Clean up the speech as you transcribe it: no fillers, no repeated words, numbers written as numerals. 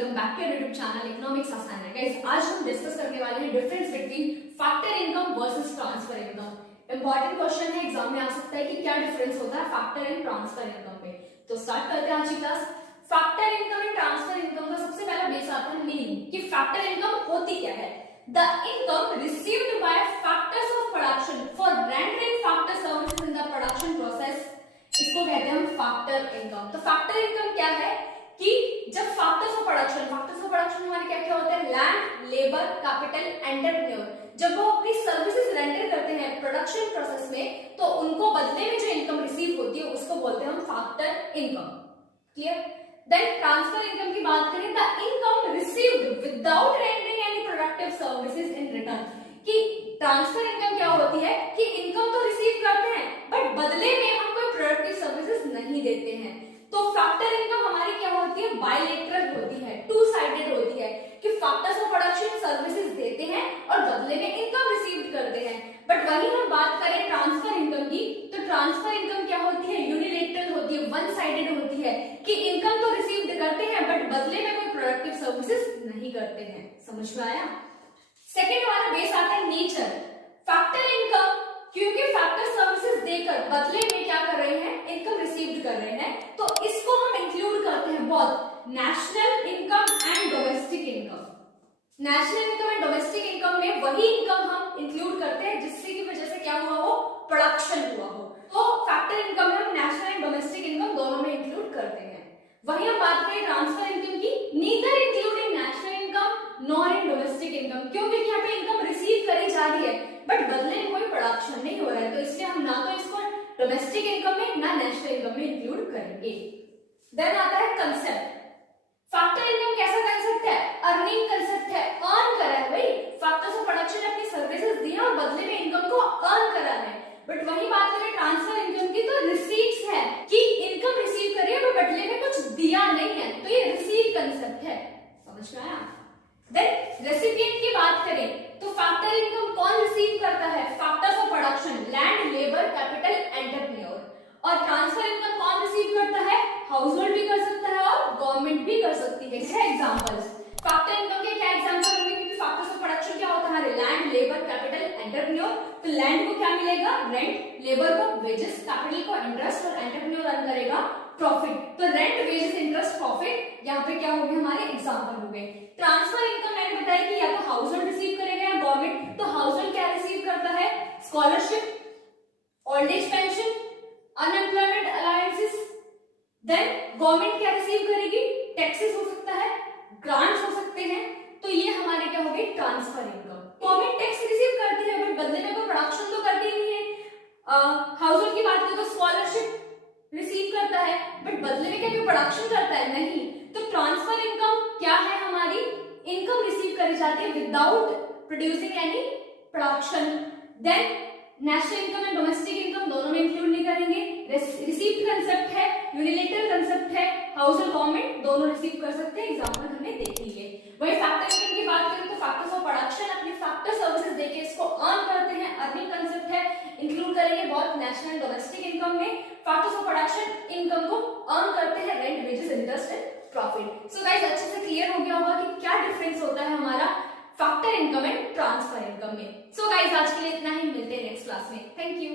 Welcome back to YouTube channel economics आसान है। Guys, आज हम डिस्कस करने वाले हैं difference between factor income versus transfer income. Important question है, एग्जाम में आ सकता है कि क्या डिफरेंस होता है फैक्टर एंड ट्रांसफर इनकम में। तो स्टार्ट करते हैं आज की class. Factor income and transfer income का सबसे पहला बेस आता है मीनिंग कि फैक्टर इनकम होती क्या है। The income received by factors of production for rendering factor services in the production process, इसको कहते हैं हम फैक्टर इनकम। तो फैक्टर इनकम क्या है कि जब फैक्टर्स ऑफ प्रोडक्शन हमारे क्या क्या होते हैं, लैंड, लेबर, कैपिटल, एंटरप्रेन्योर, जब वो अपनी सर्विसेज रेंडर करते हैं प्रोडक्शन प्रोसेस में, तो उनको बदले में जो इनकम रिसीव होती है उसको बोलते हैं हम factor income. Clear? Then transfer income की बात करें, the income received without rendering any productive services in return. कि ट्रांसफर इनकम क्या होती है कि इनकम तो रिसीव करते हैं बट बदले में हम कोई प्रोडक्टिव सर्विसेज नहीं देते हैं। तो फैक्टर इनकम हमारी क्या होती है, बायलैटरल होती है, टू साइडेड होती है कि फैक्टर्स ऑफ प्रोडक्शन सर्विसेज देते हैं और बदले में इनकम रिसीव करते हैं। बट वही हम बात करें ट्रांसफर इनकम की, तो ट्रांसफर इनकम क्या होती है, यूनिलैटरल होती है, वन साइडेड होती है कि इनकम तो रिसीव करते हैं बट बदले में कोई प्रोडक्टिव सर्विसेज नहीं करते हैं। समझ में आया? सेकेंड वाला बेस आता है नेचर। फैक्टर इनकम क्योंकि फैक्टर सर्विसेज देकर बदले में क्या कर रहे हैं, इनकम रिसीव्ड कर रहे हैं, तो इसको हम इंक्लूड करते हैं बहुत national income and domestic income. National income and domestic income में वही इनकम हम इंक्लूड करते हैं जिससे की वजह से क्या हुआ हो, प्रोडक्शन हुआ हो। तो फैक्टर इनकम में हम नेशनल एंड डोमेस्टिक इनकम दोनों में इंक्लूड करते हैं। वही हम बात करें ट्रांसफर इनकम की, neither including national income nor in domestic income, क्योंकि यहाँ पे इनकम रिसीव करी जा रही है बट बदले में कोई प्रोडक्शन नहीं हो रहा है, तो इसलिए हम ना तो इसको डोमेस्टिक इनकम में ना नेशनल इनकम में इंक्लूड करेंगे। देन आता है कंसेप्ट। फैक्टर इनकम कैसा कंसेप्ट है, अर्निंग कंसेप्ट है, अर्न करा है भाई, फैक्टर्स ऑफ प्रोडक्शन ने अपनी सर्विसेज दी है और बदले में इनकम को अर्न करा है। बट वही बात करें ट्रांसफर इनकम की, तो रिसीव्स है कि इनकम रिसीव करी है बट बदले में कुछ दिया नहीं है, तो ये रिसीव कंसेप्ट है। समझ में आया? देन रेसिपिएंट की बात करें तो फैक्टर इनकम कौन रिसीव करता है, factors of production, land, labour, capital, entrepreneur. और ट्रांसफर इनकम कौन रिसीव करता है, हाउस होल्ड भी कर सकता है और गवर्नमेंट भी कर सकती है। छह एग्जांपल्स। फैक्टर इनकम के क्या एग्जांपल होंगे, क्योंकि फैक्टर्स ऑफ प्रोडक्शन क्या होता है हमारे, लैंड, लेबर, कैपिटल, एंटरप्रेन्योर। तो लैंड को क्या मिलेगा, रेंट, लेबर को वेजेस, कैपिटल को इंटरेस्ट और एंटरप्रेन्योर अर्न करेगा प्रॉफिट। तो रेंट, वेजेस, इंटरेस्ट, प्रॉफिट यहाँ पे क्या हो गए, हमारे एग्जांपल हो गए। ट्रांसफर इनकम मैंने बताया कि या तो हाउस होल्ड रिसीव करेगा या गवर्नमेंट। तो हाउस होल्ड क्या रिसीव करता है, scholarship, old age pension, unemployment allowances. Then government क्या रिसीव करेगी, टैक्सेस हो सकता है, ग्रांट्स हो सकते हैं। तो ये हमारे क्या हो गए, transfer income. Government tax receive करती है बट बदले में कोई प्रोडक्शन तो करती नहीं है। हाउस होल्ड की बात करें तो स्कॉलरशिप रिसीव करता है बट बदले में क्या कोई प्रोडक्शन करता है, नहीं। तो ट्रांसफर इनकम क्या है, हमारी इनकम रिसीव करी जाती है without producing any production. Then national income and domestic income दोनों में इंक्लूड नहीं करेंगे। रिसीव्ड कंसेप्ट है, यूनिलैटरल कंसेप्ट है, हाउस होल्ड गवर्नमेंट दोनों रिसीव कर सकते हैं, एग्जांपल हमने देख लिए। वही फैक्टर इनकम की बात करें तो फैक्टर्स ऑफ प्रोडक्शन अपनी फैक्टर सर्विसेज देके इसको अर्न करते हैं, अर्निंग कंसेप्ट है, इंक्लूड करेंगे बहुत नेशनल एंड डोमेस्टिक इनकम में। फैक्टर्स ऑफ प्रोडक्शन इनकम को अर्न करते हैं, rent, wages, interest and profit. So guys, अच्छे से क्लियर हो गया होगा कि क्या डिफरेंस होता है हमारा factor income and transfer income में। सो गाइस, आज के लिए इतना ही, मिलते हैं नेक्स्ट क्लास में। Thank you.